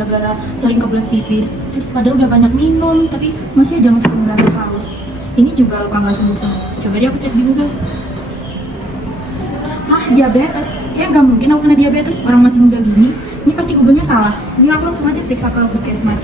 gara-gara sering kebelet pipis. Terus padahal udah banyak minum, tapi masih aja ngerasa haus. Ini juga luka nggak sembuh-sembuh. Coba deh aku cek di Google. Ah, diabetes. Kayak nggak mungkin aku kena diabetes, orang masih muda gini. Ini pasti Google-nya salah. Ini aku langsung aja periksa ke puskesmas.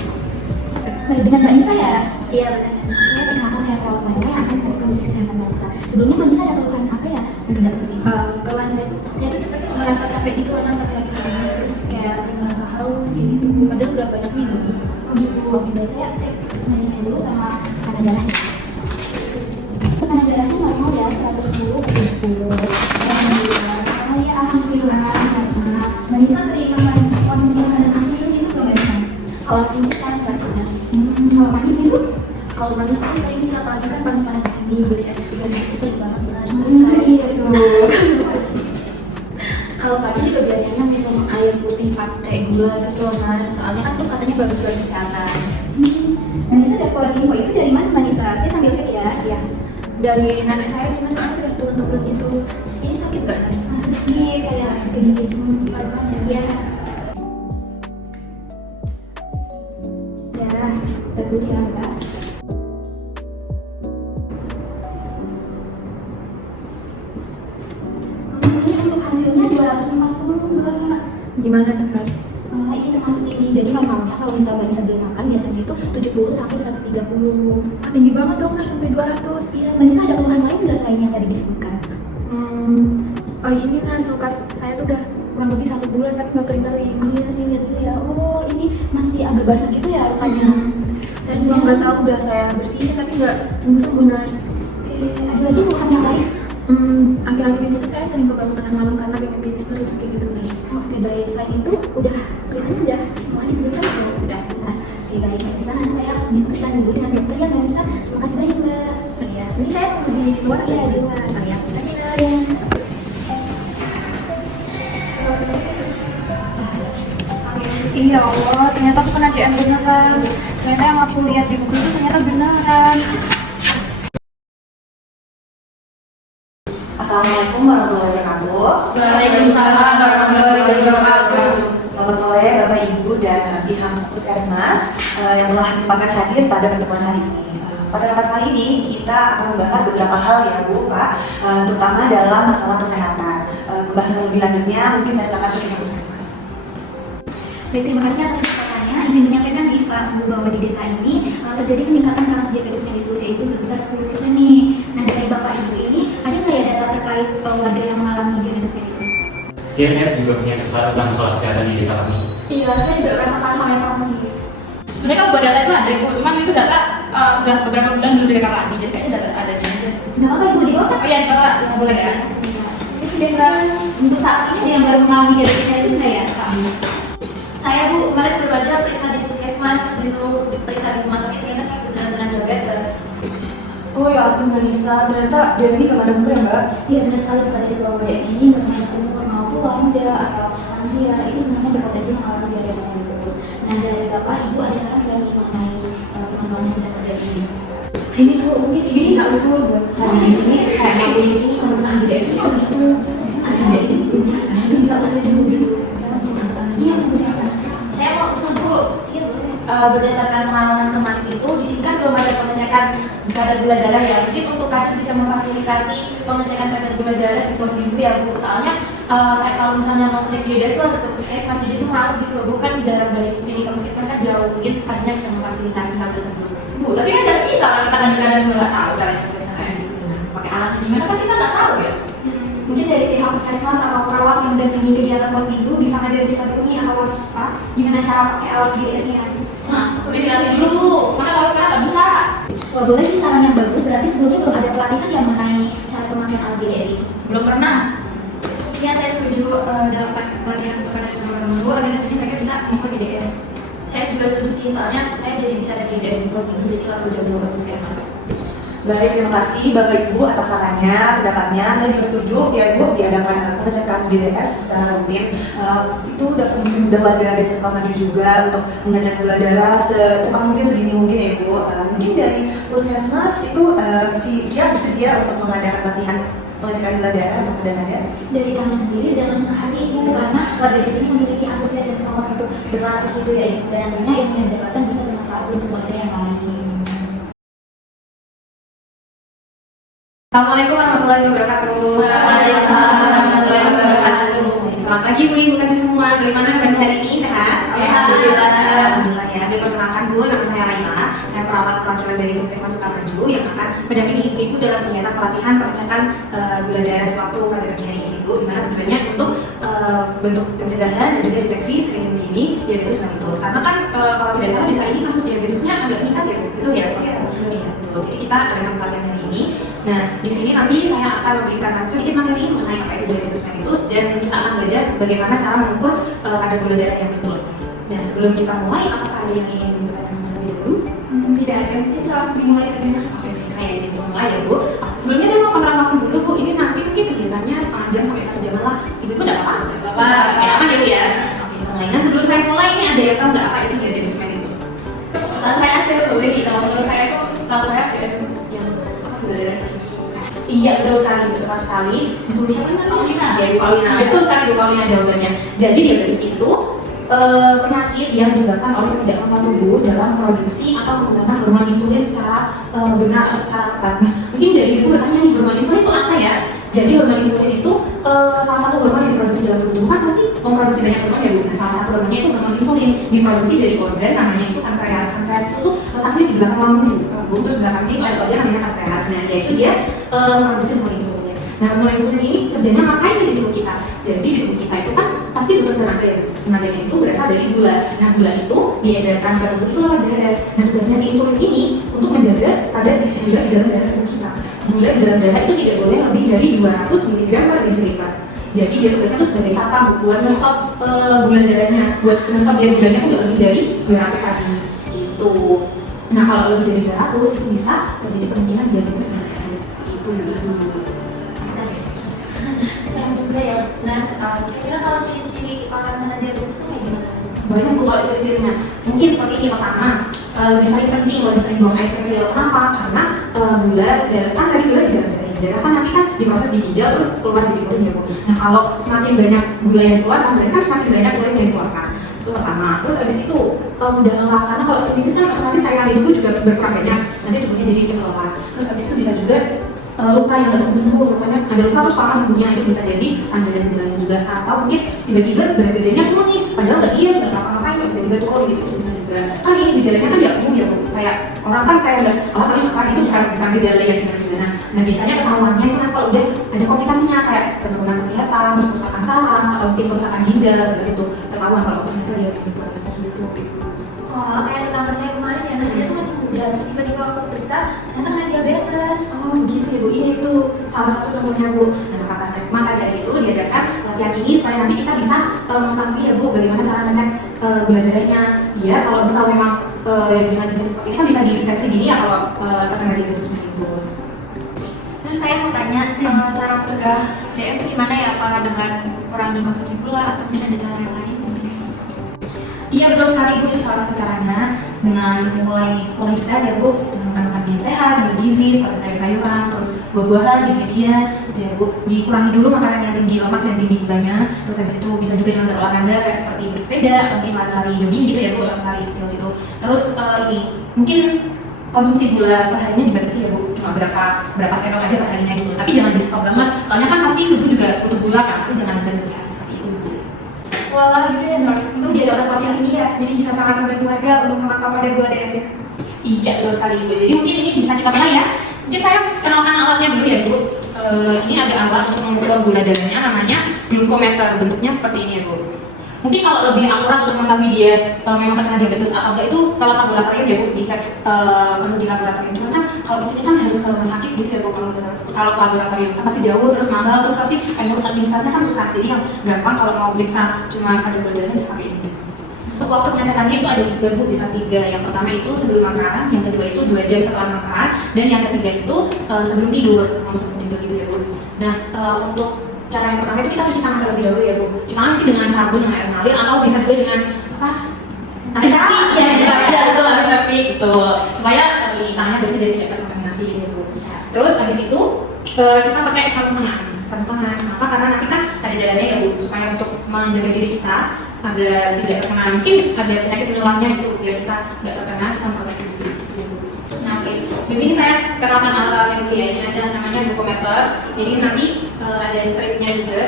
Dengan Mbak Nisa ya? Iya benar. Saya perkenalkan saya perawat lainnya yang akan mengecek kondisi kesehatan Mbak Nisa. Sebelumnya Mbak Nisa ada keluhan apa ya yang datang ke sini? Keluhan saya tuh, cepet ngerasa capek gitu karena sakit-sakit. Terus kayak sering ngerasa haus gitu. Padahal udah banyak minum. Oh gitu. Oke, saya cek nanya dulu sama tekanan darahnya. Tekanan darahnya normal ya, 110 per 70. Oh ya, alhamdulillah. Mbak Nisa sering konsumsi makanan asin gitu nggak Mbak Nisa? Kalau sini kan nggak jelas. Kalau manis itu? Kalau manis tuh sering sih, apalagi kan panas-panas ini beli es krim itu sering banget kan. Terus Iya kayak betul. kalau pagi juga biasanya minum air putih pakai gula gitu loh Mas. Soalnya kan tuh katanya bagus buat kesehatan. Mbak Nisa dapat info itu dari mana Mbak Nisa? Saya sambil cek ya. Iya. Dari nenek saya sih Mas, soalnya udah turun-turun gitu. Ini sakit nggak Mas? Sedikit kayak gigit semua. Iya. Ya, terbukti ya Mbak. Ini untuk hasilnya 240 Mbak. Gimana tuh Mas? Ini termasuk tinggi, jadi normalnya kalau misalnya Mbak Nisa beli makan biasanya itu 70 sampai 130. Tinggi banget dong Mas, sampai 200. Iya, Mbak Nisa ada keluhan lain nggak selain yang tadi disebutkan? Oh ini Mas, luka saya tuh udah kurang lebih 1 bulan tapi nggak kering-kering. Iya, saya lihat dulu ya. Oh, ini masih agak basah gitu ya lukanya. Saya juga nggak tahu, udah saya bersihin tapi nggak sembuh-sembuh Mas. Oke, ada lagi keluhan yang lain? Akhir-akhir ini tuh saya sering kebangun tengah malam karena pengen pipis terus kayak gitu Mas. Oke, baik. Selain itu, udah kelihatan aja semuanya sebetulnya udah. Oke, baik. Mbak Nisa, nanti saya diskusikan dulu dengan dokter ya Mbak Nisa. Terima kasih banyak Mbak. Ya, ini saya mau di luar Iya, ya. di luar. Oh, ya. Terima kasih Mbak. Iya Allah, ternyata aku kena DM beneran. Ternyata yang aku lihat di Google itu ternyata beneran. Assalamualaikum warahmatullahi wabarakatuh. Waalaikumsalam warahmatullahi wabarakatuh. Selamat sore Bapak Ibu dan pihak Puskesmas yang telah menyempatkan hadir pada pertemuan hari ini. Pada rapat kali ini kita akan membahas beberapa hal ya Bu, Pak, terutama dalam masalah kesehatan. Pembahasan lebih lanjutnya mungkin saya silakan ke pihak Puskesmas. Baik, terima kasih atas kesempatannya. Izin menyampaikan nih Pak Bu bahwa di desa ini terjadi peningkatan kasus diabetes mellitus yaitu sebesar 10% nih. Nah, dari Bapak Ibu ini ada nggak ya data terkait warga yang mengalami diabetes mellitus? Iya, saya juga punya kesan tentang masalah kesehatan di desa kami. Iya, saya juga merasakan hal yang sama sih. Sebenarnya kalau buat data itu ada Ibu, cuman itu data udah beberapa bulan belum direkam lagi, jadi kayaknya data seadanya aja. Nggak apa-apa Ibu, di bawah. Oh iya, Bapak, boleh ya? Untuk saat ini ada yang baru mengalami diabetes mellitus nggak ya Pak? Saya Bu, kemarin baru aja periksa di puskesmas, disuruh diperiksa di rumah sakit, ternyata saya benar-benar diabetes. Oh ya ampun Mbak Nisa, ternyata dia ini kemana umur ya Mbak? Iya benar sekali Pak, di Surabaya ini bermain umur mau tua muda atau lansia itu semuanya berpotensi mengalami diabetes mellitus. Nah, dari Bapak Ibu ada saran nggak nih mengenai permasalahan yang sedang terjadi ini? Ini Bu, mungkin ini bisa usul buat kami di sini. Kayak aku di sini pemeriksaan di DS itu gitu. Ada itu Nah, itu bisa usul dulu gitu. Iya, Bu, silakan. Saya mau usul Bu, Iya boleh. berdasarkan pengalaman kemarin itu, di sini kan belum ada pengecekan kadar gula darah ya. Mungkin untuk kadar bisa memfasilitasi pengecekan kadar gula darah di pos minggu ya Bu. Soalnya saya kalau misalnya mau cek GDS itu harus ke puskesmas, jadi itu males gitu loh Bu. Kan jarak dari sini ke puskesmas kan jauh, mungkin kadangnya bisa memfasilitasi hal tersebut. Bu, tapi kan nggak bisa kan kita kadang-kadang juga nggak tahu caranya periksa kayak gitu. Pakai alat gimana kan kita nggak tahu ya. Mungkin dari pihak puskesmas atau perawat yang mendampingi kegiatan pos minggu bisa ngajarin kita dulu nih atau Pak gimana cara pakai alat GDS-nya. Nah, tapi dilatih dulu Bu, karena kalau sekarang nggak bisa. Wah boleh sih, saran yang bagus, berarti sebelumnya belum ada pelatihan yang mengenai cara pemakaian alat GDS itu. Belum pernah. Ya saya setuju dalam pelatihan untuk anak dulu agar nanti mereka bisa mengikuti GDS. Saya juga setuju sih, soalnya saya jadi bisa cek GDS di pos minggu, jadi nggak perlu jauh-jauh ke puskesmas. Baik, terima kasih Bapak Ibu atas sarannya, pendapatnya. Saya juga setuju ya Bu diadakan pengecekan GDS secara rutin. Itu udah ada desa Sukamaju juga untuk mengecek gula darah secepat mungkin segini mungkin ya Bu. Mungkin dari Puskesmas itu siap bersedia untuk mengadakan pelatihan pengecekan gula darah untuk kadar nada? Dari kami sendiri dengan senang hati Ibu, karena warga di sini memiliki antusias dan kemauan untuk berlatih itu ya Ibu, dan nantinya ilmu yang didapatkan bisa bermanfaat untuk warga yang lain. Assalamualaikum warahmatullahi wabarakatuh. Waalaikumsalam warahmatullahi wabarakatuh. Selamat pagi Bu, Ibu kan semua. Bagaimana pagi hari ini? Sehat? Sehat. Alhamdulillah ya. Perkenalkan Bu, nama saya Laila. Saya perawat perwakilan dari Puskesmas Sukamaju yang akan mendampingi ibu-ibu dalam kegiatan pelatihan pengecekan gula darah sewaktu pada pagi hari ini Bu. Dimana tujuannya untuk bentuk pencegahan dan juga deteksi screening dini diabetes mellitus. Karena kan kalau tidak salah desa ini kasus diabetesnya agak meningkat ya Bu, betul ya? Iya. Iya, betul. Jadi kita adakan pelatihan hari ini. Nah, di sini nanti saya akan memberikan sedikit materi mengenai apa itu diabetes mellitus dan kita akan belajar bagaimana cara mengukur kadar gula darah yang betul. Nah, sebelum kita mulai, apakah ada yang ingin bertanya terlebih dahulu? Tidak ada, mungkin langsung dimulai saja Mas. Oke, saya izin untuk mulai ya Bu. Sebelumnya saya mau kontrol waktu dulu Bu. Ini nanti mungkin kegiatannya setengah jam sampai 1 jam lah. Ibu tidak apa-apa? Nggak apa-apa. Oke, aman ya Bu ya? Oke, kita mulai. Nah, sebelum saya mulai, ini ada yang tahu nggak apa itu diabetes mellitus? Setahu saya perlu ini, kalau menurut saya itu setahu saya itu yang apa gula darah tinggi. Iya, betul sekali, betul tepat sekali. Bu siapa namanya? Paulina. Jadi Paulina, betul sekali Bu Paulina jawabannya. Jadi diabetes itu penyakit yang disebabkan oleh ketidakmampuan tubuh dalam produksi atau menggunakan hormon insulin secara benar atau secara tepat. Nah, mungkin dari ibu bertanya nih, hormon insulin itu apa ya? Jadi hormon insulin itu salah satu hormon yang diproduksi dalam tubuh, kan pasti memproduksi banyak hormon ya Bu. Nah, salah satu hormonnya itu hormon insulin, diproduksi dari organ namanya itu pankreas. Pankreas itu letaknya di belakang lambung Bu, terus belakangnya itu ada organ namanya pankreas. Nah, yaitu dia memproduksi hormon insulinnya. Nah, hormon insulin ini kerjanya ngapain di tubuh kita? Jadi di tubuh kita itu kan pasti butuh tenaga ya. Tenaganya itu berasal dari gula. Nah, gula itu diedarkan ke tubuh itu lewat darah. Nah, tugasnya si insulin ini untuk menjaga kadar gula di dalam darah tubuh kita. Gula di dalam darah itu tidak boleh lebih dari 200 mg per desiliter. Jadi dia tugasnya itu sebagai satpam buat nge-stop gula darahnya, buat nge-stop biar gulanya itu nggak lebih dari 200 tadi. Gitu. Nah, kalau lebih dari 200 itu bisa terjadi kemungkinan diabetes mellitus. Itu dulu. Saya juga ya, nah kira-kira kalau ciri-ciri orang dengan diabetes itu kayak gimana? Banyak tuh kalau ciri-cirinya. Mungkin seperti ini pertama, lebih sering kencing, lebih sering buang air kecil. Kenapa? Karena gula kan tadi gula di dalam darah kan nanti kan diproses di ginjal terus keluar jadi urin ya Bu. Nah, kalau semakin banyak gula yang keluar, berarti kan semakin banyak urin yang dikeluarkan. Itu pertama. Terus habis itu mudah lelah, karena kalau sedikit kan nanti cairan itu juga berkurang banyak, nanti tubuhnya jadi lelah. Terus habis itu bisa juga luka yang nggak sembuh-sembuh, rupanya ada luka terus lama sembuhnya, itu bisa jadi tanda dan gejalanya juga. Atau mungkin tiba-tiba berat badannya turun nih, padahal nggak diet, nggak ngapa-ngapain, tiba-tiba turun gitu, itu bisa juga. Kan ini gejalanya kan nggak umum ya Bu, kayak orang kan kayak nggak, paling apa itu bukan gejala yang gimana-gimana. Nah, biasanya ketahuannya itu kan kalau udah ada komplikasinya kayak penurunan penglihatan, terus kerusakan saraf, atau mungkin kerusakan ginjal, itu ketahuan kalau ternyata dia berproses gitu. Oh, kayak tetangga saya kemarin ya, nah dia tuh masih muda, terus tiba-tiba aku periksa, ternyata kena diabetes. Oh begitu ya Bu, ini itu salah satu contohnya Bu. Nah, maka dari itu diadakan latihan ini supaya nanti kita bisa mengetahui ya Bu bagaimana cara ngecek gula darahnya. Ya kalau misal memang dengan gejala seperti ini kan bisa dideteksi dini ya kalau terkena diabetes mellitus. Terus saya mau tanya, cara mencegah DM itu gimana ya? Apakah dengan kurangi konsumsi gula atau mungkin ada cara yang lain? Iya betul sekali Bu, itu salah satu caranya dengan mulai pola hidup sehat ya Bu, dengan makan makanan yang sehat, dengan gizi seperti sayur-sayuran, terus buah-buahan, biji-bijian, gitu ya Bu. Dikurangi dulu makanan yang tinggi lemak dan tinggi gulanya. Terus habis itu bisa juga dengan berolahraga kayak seperti bersepeda atau mungkin lari-lari jogging gitu ya Bu, lari kecil gitu. Terus ini mungkin konsumsi gula per harinya dibatasi ya Bu, cuma berapa sendok aja per harinya gitu. Tapi jangan di stop banget, soalnya kan pasti tubuh juga butuh gula kan, tapi jangan berlebihan seperti itu Bu. Wah gitu ya nurse, itu diadakan pelatihan ini ya, jadi bisa sangat membantu warga untuk memantau kadar gula darahnya. Iya betul sekali Bu. Jadi mungkin ini bisa kita mulai ya. Mungkin saya kenalkan alatnya dulu ya Bu. Ini ada alat untuk mengukur gula darahnya, namanya glukometer. Bentuknya seperti ini ya Bu. Mungkin kalau lebih akurat untuk mengetahui dia memang terkena diabetes atau enggak itu lewat laboratorium ya Bu, dicek penuh di laboratorium. Cuma kan kalau di sini kan harus ke rumah sakit gitu ya Bu, kalau laboratorium kan pasti jauh terus mahal, terus pasti ngurus administrasinya kan susah. Jadi yang gampang kalau mau periksa cuma kadar gula darahnya bisa pakai ini. Untuk waktu pengecekannya itu ada 3 Bu, bisa 3. Yang pertama itu sebelum makan, yang kedua itu 2 jam setelah makan, dan yang ketiga itu sebelum tidur, sebelum tidur gitu ya Bu. Nah untuk cara yang pertama itu kita cuci tangan terlebih dahulu ya Bu. Cuci tangan mungkin dengan sabun, dengan air mengalir, atau bisa juga dengan apa? Antiseptik, ya itu antiseptik gitu. Supaya ini tangannya bersih dan tidak terkontaminasi gitu ya Bu. Terus habis itu kita pakai sarung tangan. Kenapa? Karena nanti kan ada darahnya ya Bu, supaya untuk menjaga diri kita agar tidak terkena mungkin ada penyakit menularnya gitu, biar kita nggak terkena sama proteksi diri. Nah, oke. Jadi ini saya kenalkan alat-alatnya dulu ya. Ini ada namanya glucometer. Jadi nanti ada stripnya juga.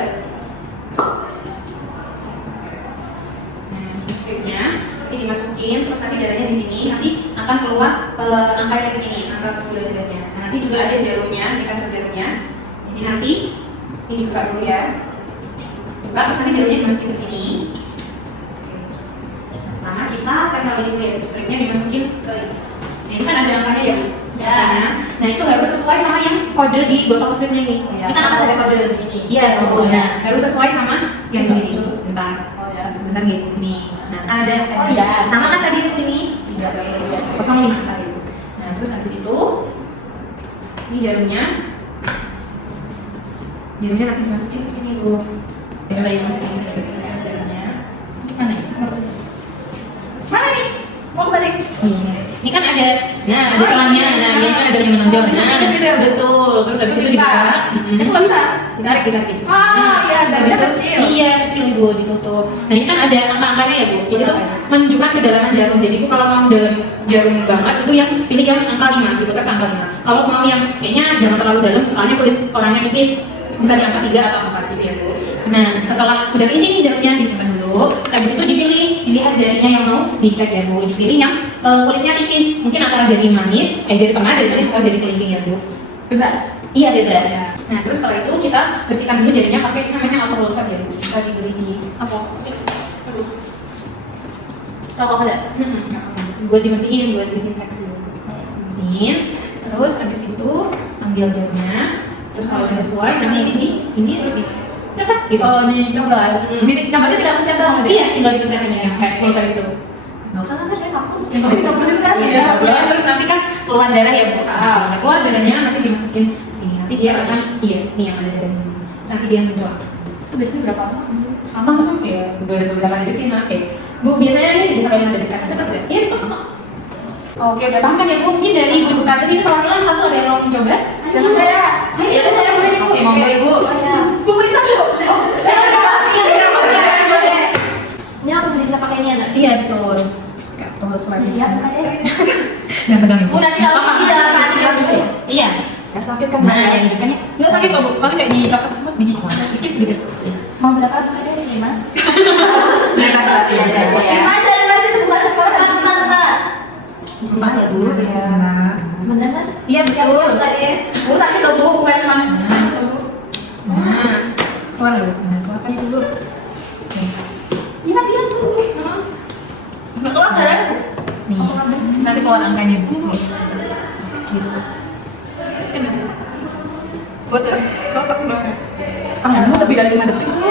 Nah, ini stripnya nanti dimasukin, terus nanti darahnya di sini, nanti akan keluar angkanya di sini, angka gula darahnya. Nah, nanti juga ada jarumnya, ini kan jarumnya. Jadi nanti ini buka dulu ya. Buka, terus nanti jarumnya dimasukin ke sini. Nah, kita tempel ini dulu ya, stripnya dimasukin ke ini. Nah, ini kan ada angkanya ya. Ya. Nah, itu harus sesuai sama yang kode di botol stripnya ini. Ini kan atas ada kode ini. Iya, betul. Oh, Nah, harus sesuai sama yang di sini. Itu. Bentar. Oh ya. Sebentar gitu. Nih. Nah, kan ada Oh iya. sama kan tadi Bu ini? 3 05 tadi. Nah, terus habis itu ini jarumnya. Jarumnya nanti dimasukin ke sini Bu. Coba dimasukin ke sini jarumnya. Mana nih? Mana nih? Mau balik. Ini kan ada, nah ada celahnya, nah ini kan ada yang menonjol, Bisa nah pinjam gitu ya, Bu? betul, terus habis itu dibuka, Aku nggak bisa. ditarik gitu. Iya, darahnya kecil. Iya kecil Bu, ditutup. Nah ini kan ada angka-angkanya ya Bu, jadi itu menunjukkan kedalaman jarum. Jadi Bu kalau mau dalam jarum banget itu yang pilih yang angka 5, diputar ke angka 5. Kalau mau yang kayaknya jangan terlalu dalam, soalnya kulit orangnya tipis, bisa di angka 3 atau 4 gitu ya Bu. Nah setelah udah isi nih jarumnya disimpan dulu, terus habis itu dilihat jarinya yang mau dicek ya Bu, dipilih yang kulitnya tipis, mungkin antara jari manis, jari tengah, jari manis atau jari kelingking ya Bu. Bebas. Iya bebas. Nah terus setelah itu kita bersihkan dulu jarinya pakai namanya alcohol swab ya Bu. Bisa dibeli di apa? Toko ada. Buat dibersihin, buat disinfeksi. Bersihin. Terus habis itu ambil jarumnya. Terus kalau udah sesuai, nanti ini terus cetak gitu. Oh, dicoblos. Dicoblos tinggal pencet doang deh. Iya, tinggal dipencet ini ya, kayak gitu. Nggak usah kan saya takut. Kalau dicoblos itu kan Iya, coblos terus nanti kan keluar darah ya Bu. Ah. Nah, keluar darahnya nanti dimasukin ke sini. Nanti dia akan ini yang ada darahnya. Terus nanti dia mencolok. itu biasanya berapa lama? Sama langsung ya, beberapa detik sih nak. Bu, biasanya ini 3 sampai 5 detik kan? Cepet ya? Iya, cepet kok. Oke, udah tahan ya Bu. Mungkin dari Ibu Katrin ini perwakilan satu ada yang mau mencoba? Jangan saya. Ya udah saya boleh nih, Bu. Oke, mau Ibu. Bu beli satu. Jangan coba. Ini langsung bisa pakai ini ya, Nak? Iya, betul. Tunggu selain Siap, Kak Des. Jangan pegang Ibu. Bu, nanti kalau gigi jangan pakai dia dulu ya. Iya. Ya sakit kan? Nah, yang ini kan ya. Nggak sakit kok Bu. Paling kayak dicopot semut gigi. Dikit gitu. Mau berapa Kak Des? 5? Iya, 5 aja itu bukan sekolah sebentar. Sempat ya Bu. Bener kan? Iya, betul. Kak Des. Bu sakit tuh Bu, bukan cuma sakit tuh Bu. Nah, keluar ya Bu. Nah, keluarkan itu Bu. Iya, iya Bu. Nggak keluar darah Bu. Nih, terus nanti keluar angkanya Bu. Gitu. Buat kamu lebih dari 5 detik Bu.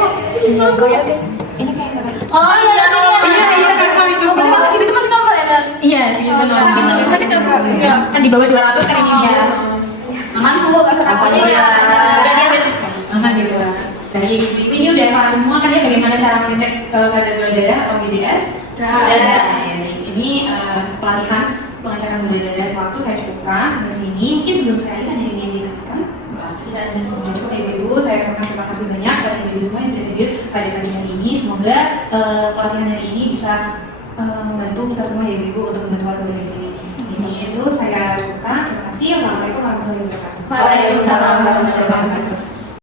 Kayak deh. Ini kayak oh iya, Iya, normal itu. Oh, berarti masih gitu masih normal ya, Nars? Iya, segitu normal. Sakit tuh, sakit tuh. Iya, kan di bawah 200 kan ini dia. Aman Bu, nggak usah takut ya. Enggak diabetes kan? Aman gitu. Jadi ini udah paham semua kan ya bagaimana cara mengecek kadar gula darah atau GDS. Nah, ini pelatihan pengecekan gula darah sewaktu saya cukupkan sampai sini. Mungkin sebelum saya ada yang ingin ditanyakan. Cukup ya Ibu, saya ucapkan terima kasih banyak kepada Ibu semua yang sudah hadir pada pagi hari ini. Semoga pelatihan hari ini bisa membantu kita semua ya Ibu untuk membantu warga di sini. Ini itu saya cukupkan. Terima kasih. Assalamualaikum warahmatullahi wabarakatuh. Waalaikumsalam warahmatullahi wabarakatuh.